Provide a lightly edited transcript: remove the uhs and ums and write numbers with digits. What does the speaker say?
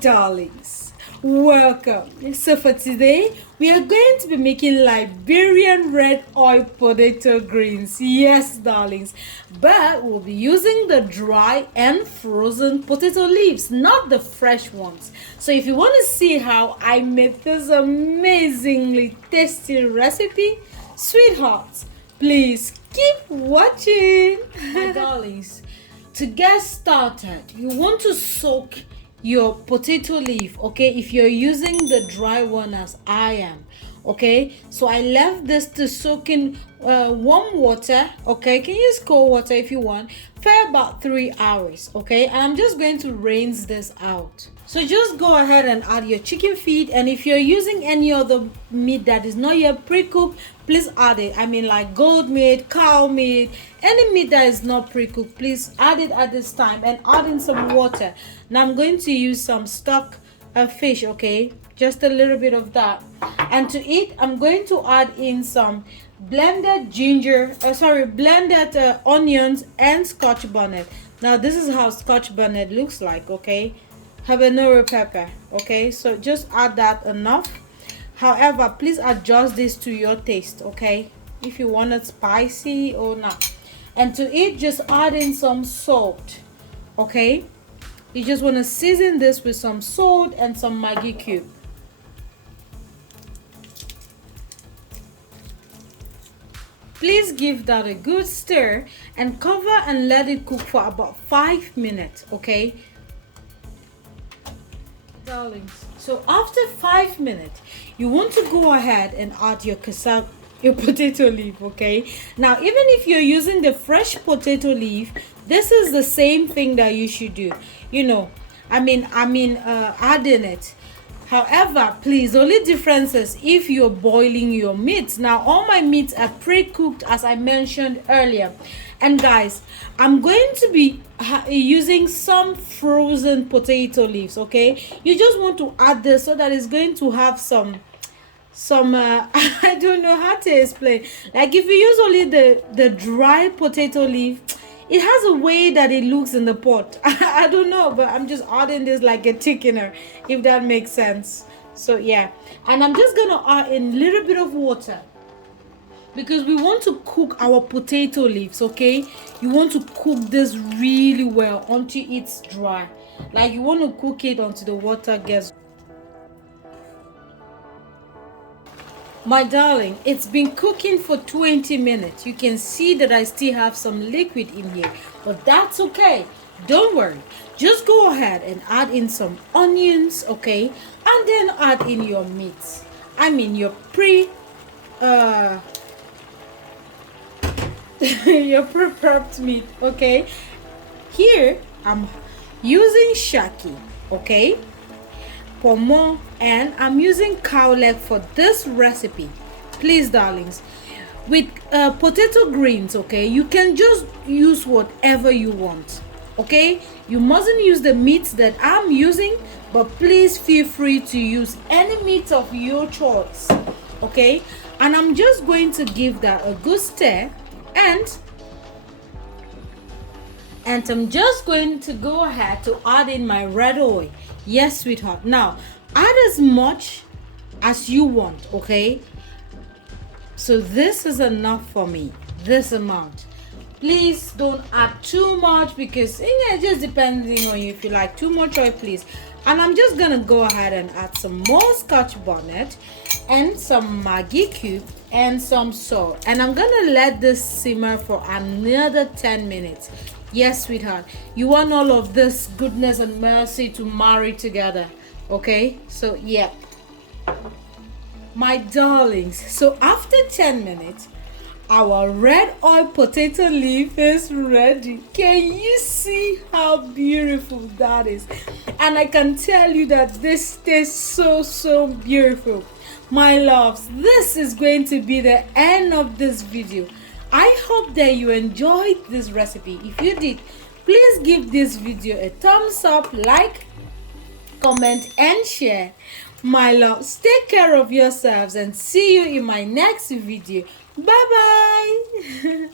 darlings, welcome. So for today we are going to be making Liberian red oil potato greens. Yes, darlings, but we'll be using the dry and frozen potato leaves, not the fresh ones. So if you want to see how I made this amazingly tasty recipe, sweethearts, please keep watching. My darlings, to get started, you want to soak your potato leaf, okay? If you're using the dry one as I am, okay? So I left this to soak in warm water, okay? Can use cold water if you want, for about 3 hours, okay? And I'm just going to rinse this out. So just go ahead and add your chicken feet, and if you're using any other meat that is not yet pre-cooked, please add it. I mean, like goat meat, cow meat, any meat that is not pre-cooked, please add it at this time and add in some water. Now I'm going to use some stock fish, okay? Just a little bit of that. And to eat, I'm going to add in some blended onions and Scotch bonnet. Now this is how Scotch bonnet looks like, okay? Habanero pepper, okay? So just add that enough. However, please adjust this to your taste, okay? If you want it spicy or not. And to eat, just add in some salt, okay? You just want to season this with some salt and some Maggi cube. Please give that a good stir and cover and let it cook for about 5 minutes, okay? Darlings, so after 5 minutes, you want to go ahead and add your cassava, your potato leaf, okay? Now, even if you're using the fresh potato leaf, this is the same thing that you should do. You know, adding it. However, please, only difference is if you're boiling your meats. Now, all my meats are pre-cooked, as I mentioned earlier. And guys, I'm going to be using some frozen potato leaves, okay? You just want to add this so that it's going to have some I don't know how to explain. Like if you use only the dry potato leaf, it has a way that it looks in the pot. I don't know, but I'm just adding this like a thickener, if that makes sense. So yeah, and I'm just gonna add in a little bit of water because we want to cook our potato leaves, okay? You want to cook this really well until it's dry. Like you want to cook it until the water gets. My darling, it's been cooking for 20 minutes. You can see that I still have some liquid in here, but that's okay. Don't worry. Just go ahead and add in some onions, okay? And then add in your meats. I mean your your prepared meat, okay? Here I'm using Shaki, okay? Ponmo, and I'm using cow leg for this recipe. Please, darlings, with potato greens, okay, you can just use whatever you want, okay? You mustn't use the meats that I'm using, but please feel free to use any meat of your choice, okay? And I'm just going to give that a good stir, and I'm just going to go ahead to add in my red oil. Yes, sweetheart. Now add as much as you want, okay? So this is enough for me, this amount. Please don't add too much because just depending on you, if you like too much oil, please. And I'm just gonna go ahead and add some more Scotch bonnet and some Maggi cube and some salt, and I'm gonna let this simmer for another 10 minutes. Yes, sweetheart, you want all of this goodness and mercy to marry together, okay? So yeah, my darlings, so after 10 minutes, our red oil potato leaf is ready. Can you see how beautiful that is? And I can tell you that this tastes so beautiful. My loves, this is going to be the end of this video. I hope that you enjoyed this recipe. If you did, please give this video a thumbs up, like, comment and share. My loves, take care of yourselves and see you in my next video. Bye bye.